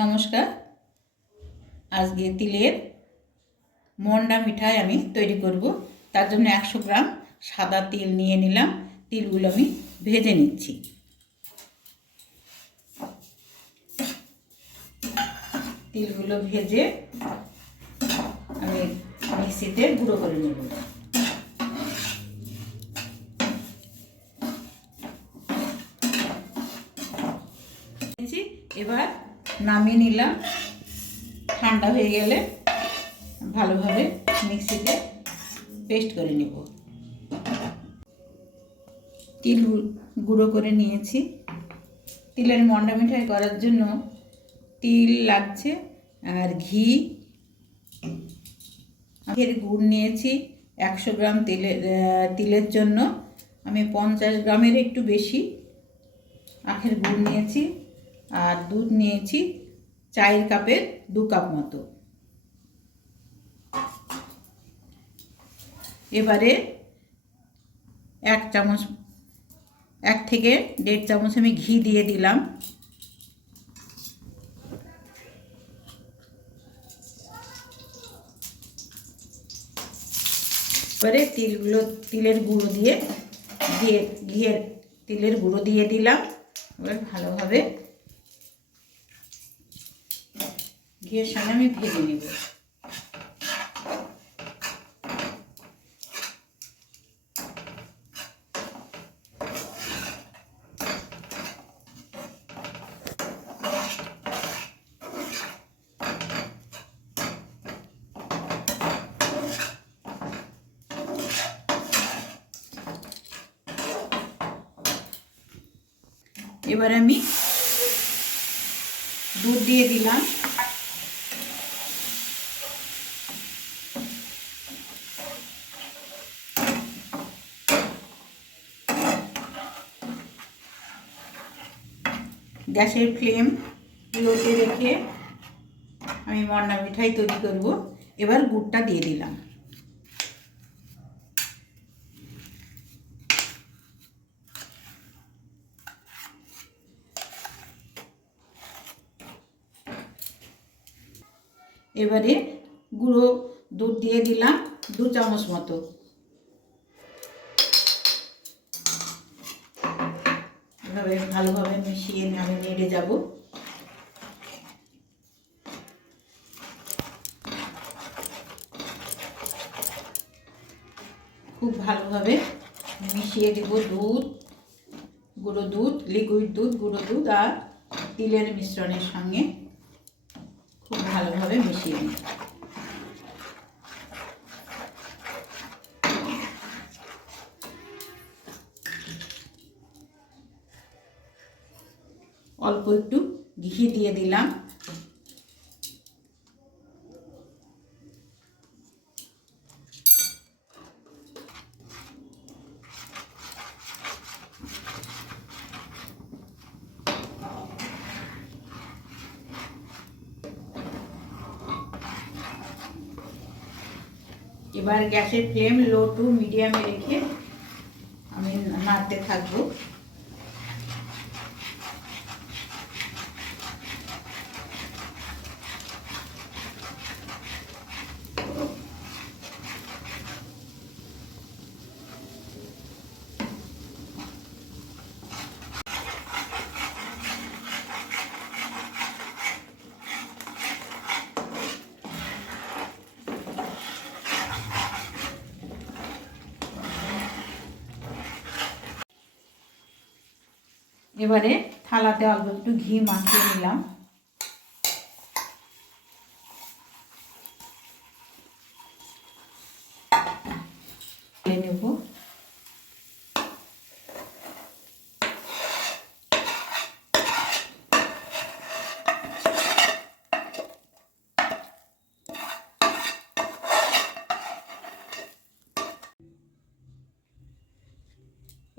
নমস্কার। আজকে তিলের মন্ডা মিঠাই আমি তৈরি করব। তার জন্য 100 গ্রাম সাদা তিল নিয়ে নিলাম। তিলগুলো আমি ভেজে নিচ্ছি। তিলগুলো ভেজে আমি মিক্সিতে গুঁড়ো করে নেব। এবার নামিয়ে নিলাম। ঠান্ডা হয়ে গেলে ভালোভাবে মিক্সিতে পেস্ট করে নেব। তিল গুঁড়ো করে নিয়েছি। তিলের মন্ডা মিঠাই করার জন্য তিল লাগছে আর ঘি, আখের গুড় নিয়েছি 100 গ্রাম তিলের জন্য আমি 50 গ্রামের একটু বেশি আখের গুড় নিয়েছি আর দুধ নিয়েছি চায়ের কাপের 2 কাপ মতো। এবারে 1 থেকে 1.5 চামচ আমি ঘি দিয়ে দিলাম। এবারে তিলের গুঁড়ো তিলের গুঁড়ো দিয়ে দিলাম। এবার ভালোভাবে ঘিয়ের সঙ্গে আমি ভেজে নেব। এবার আমি দুধ দিয়ে দিলাম। গ্যাসের ফ্লেম লোতে রেখে আমি মন্ডা মিঠাই তৈরি করব। এবার গুড়টা দিয়ে দিলাম। এবারে গুঁড়ো দুধ দিয়ে দিলাম 2 চামচ মতো। এভাবে ভালোভাবে মিশিয়ে আমি নেড়ে যাব। খুব ভালোভাবে মিশিয়ে দেব গুঁড়ো দুধ, লিকুইড দুধ, গুঁড়ো দুধ আর তিলের মিশ্রণের সঙ্গে খুব ভালোভাবে মিশিয়ে নিই। অল্প একটু ঘি দিয়ে দিলাম। এবার গ্যাসের ফ্লেম লো টু মিডিয়ামে রেখে আমি নাড়তে থাকবো। এবারে থালাতে অল্প একটু ঘি মাখিয়ে নিলাম। নেব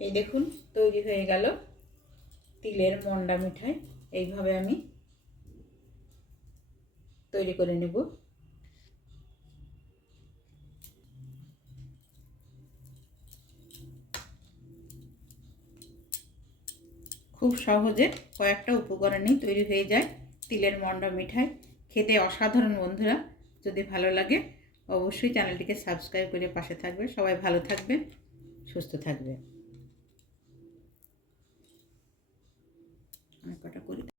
এই দেখুন তৈরি হয়ে গেল তিলের মন্ডা মিঠাই। এইভাবে আমি তৈরি করে নেব। খুব সহজে কয়েকটা উপকরণেই তৈরি হয়ে যায় তিলের মন্ডা মিঠাই খেতে অসাধারণ। বন্ধুরা, যদি ভালো লাগে অবশ্যই চ্যানেলটিকে সাবস্ক্রাইব করে পাশে থাকবে। সবাই ভালো থাকবে, সুস্থ থাকবে। আমি কটা করি।